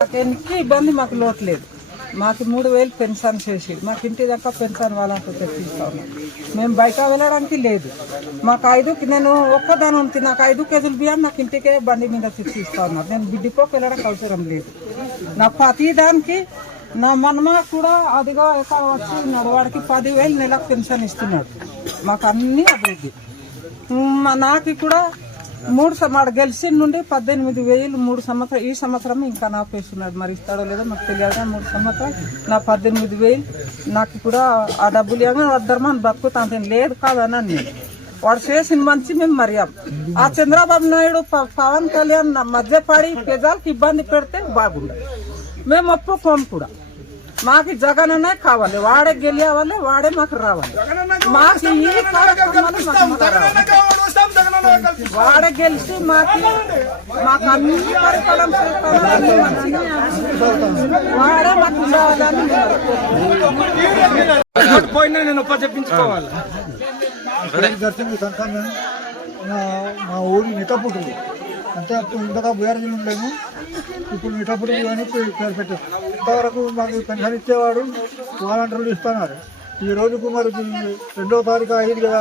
మాకు ఇబ్బంది మాకు లోటు లేదు. మాకు 3,000 పెన్షన్ చేసి మాకు ఇంటి దాకా పెన్షన్ వాళ్ళంతా తెప్పిస్తా ఉన్నాం. మేము బయట వెళ్ళడానికి లేదు. మాకు నేను ఒక్కదాని ఉంటుంది. నాకు 5 కేజీలు బియ్యం నాకు ఇంటికే బండి మీద తెచ్చిస్తా ఉన్నారు. నేను డిపోకి వెళ్ళడానికి అవసరం లేదు. నా ప్రతి దానికి నా మనమ కూడా అదిగా వచ్చి ఉన్నాడు. వాడికి 10,000 నెలకు పెన్షన్ ఇస్తున్నాడు. మాకు అన్ని అభివృద్ధి. నాకు కూడా 3 గెలిచిన నుండి 18,000 3 సంవత్సరాలు. ఈ సంవత్సరం ఇంకా నాకు వేస్తున్నాడు. మరి ఇస్తాడో లేదో మాకు తెలియదు. 3 సంవత్సరాలు నా 18,000 నాకు కూడా ఆ డబ్బులు ఇవ్వగానే వద్దరమని బతుకుతాను లేదు కాదని నేను వాడు చేసిన మంచి మేము మర్యాం. ఆ చంద్రబాబు నాయుడు పవన్ కళ్యాణ్ మధ్య పడి ప్రజలకు ఇబ్బంది పెడితే బాగుండదు. మేము ఒప్పుకోము కూడా. మాకు జగన్ అనే కావాలి. వాడే గెలియావాలి. వాడే మాకు రావాలి. మాకు ఈ కార్యక్రమాలు వాడే గెలిచి మాకు అన్ని పరిపాలన వాడే మాకు ఉండాలని చెప్పించుకోవాలి. మా ఊరి నిటపుట్టు అంటే అప్పుడు ఇంతగా బోయార్జీలు ఉండలేము. ఇప్పుడు నిటపుట్టు అని పేరు పెట్టారు. ఇంతవరకు మాకు పెన్షన్ ఇచ్చేవాడు వాలంటీర్లు ఇస్తున్నారు. ఈ రోజుకు మరి 2వ తారీఖు అయింది కదా,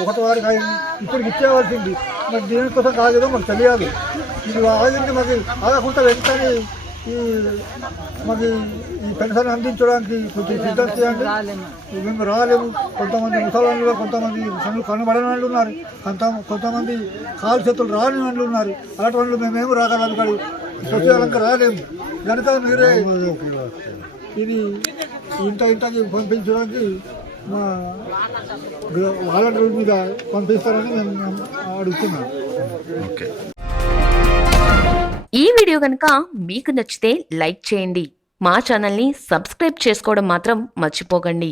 1వ తారీఖు అయింది. ఇప్పటికి ఇచ్చేవాల్సింది. మరి దీనికోసం కాలేదో మాకు తెలియదు. ఇది ఆగింది. మాకు ఆగకుండా వెంటనే మాకు ఈ పెన్షన్ అందించడానికి కొంచెం సిద్ధం చేయండి. మేము రాలేము. కొంతమంది ముసలాళ్ళు, కొంతమంది కనుబడని వాళ్ళు ఉన్నారు. కొంతమంది కాలు చేతులు రాని వాళ్ళు ఉన్నారు. అలాంటి వాళ్ళు మేమేమి రాగలం కానీ సచివాలయంగా రాలేము. కనుక మీరే ఇది ఇంతకి పంపించడానికి మా వాలంటీర్ల మీద పంపిస్తారని నేను అడుగుతున్నాను. ఈ వీడియో కనుక మీకు నచ్చితే లైక్ చేయండి. మా ఛానల్ని సబ్స్క్రైబ్ చేసుకోవడం మాత్రం మర్చిపోకండి.